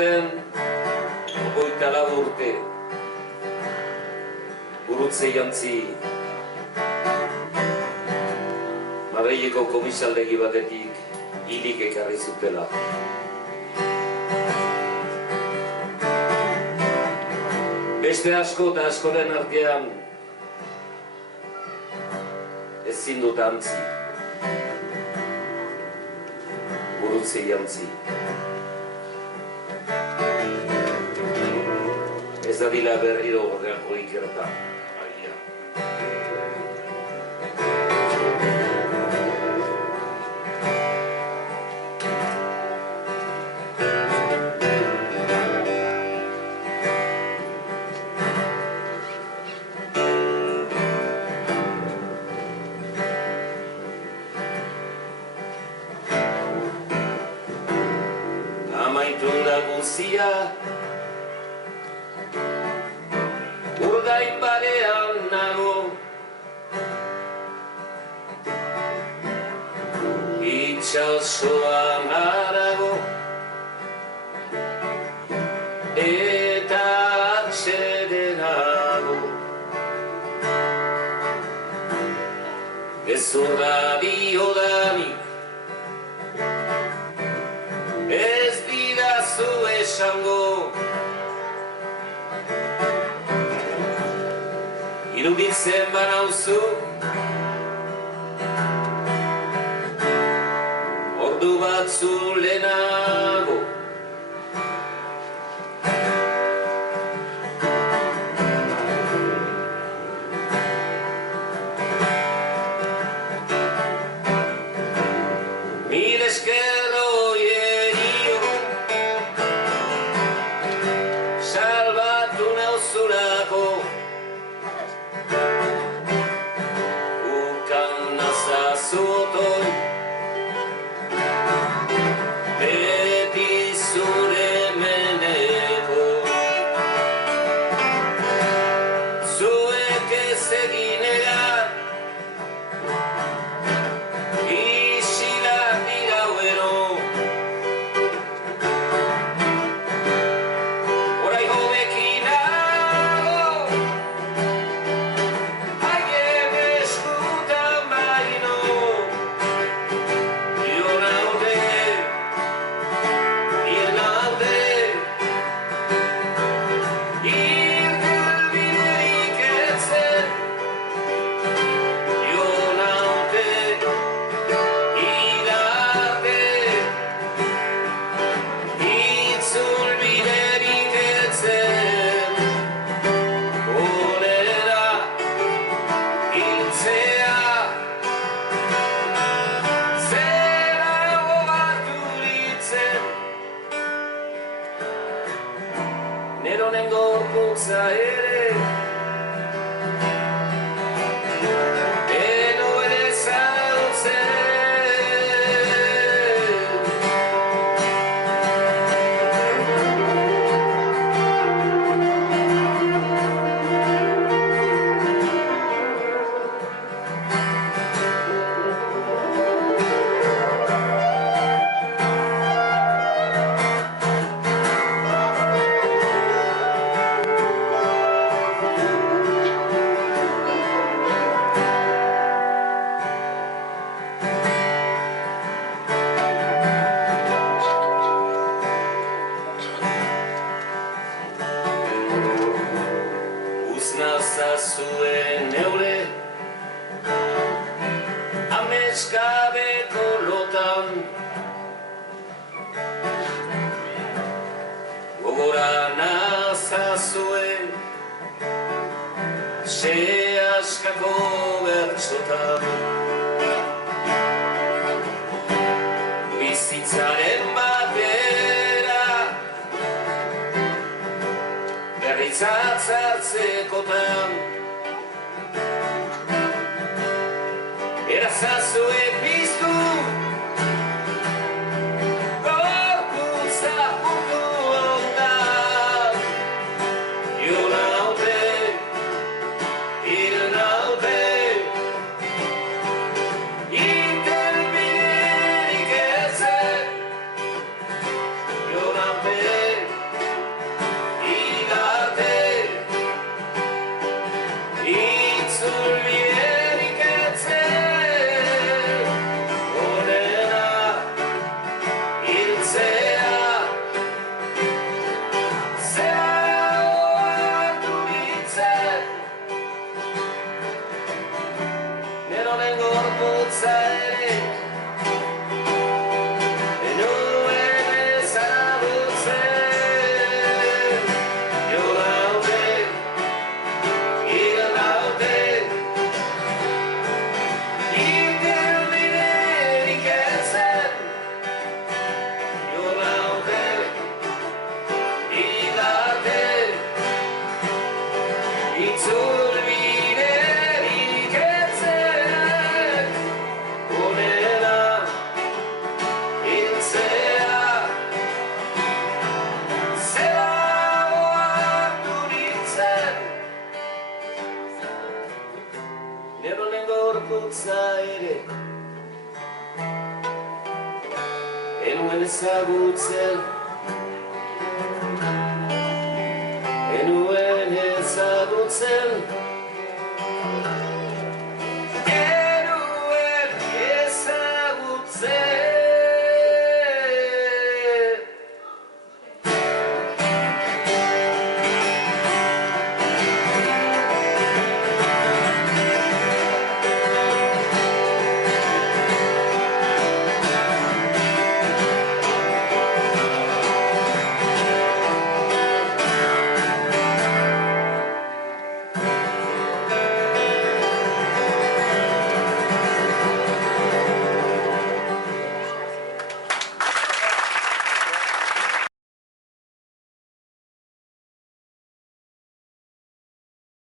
aurten, 24 urte, gurutze jantzi, Madrileko komisaldegi batetik hilik ekarri zutela. Beste asko eta askoren artean ezin dut antzi, gurutze jantzi. Ez da dila berriro horreako ikerta, agia. Amaitu da guzia, urdain barean nago, itxasoan harago, eta atsedenago. Gezurra diodanik, ez didazu esango, iruditzen banauzu, ordu batzu lehenago. Mil esker oierio, salbatu nauzulako, Zutoi, beti zure meneko, zuek ez egin egan, isilak dira uero. Orai hobekin nago, haien eskutan baino. Neronen gorputza ere, eno ere zautzen. Zazuen neure, ameskabeko lotan, gogora nazazuen, se askako bertsotan. Bizitzaren batera, berritzatzatzekotan, erazazue piztu, gorputza puntu ondan. Jo naute, hil naute, iten biderik ezen. Jo naute, ezagutzen enuen ezagutzen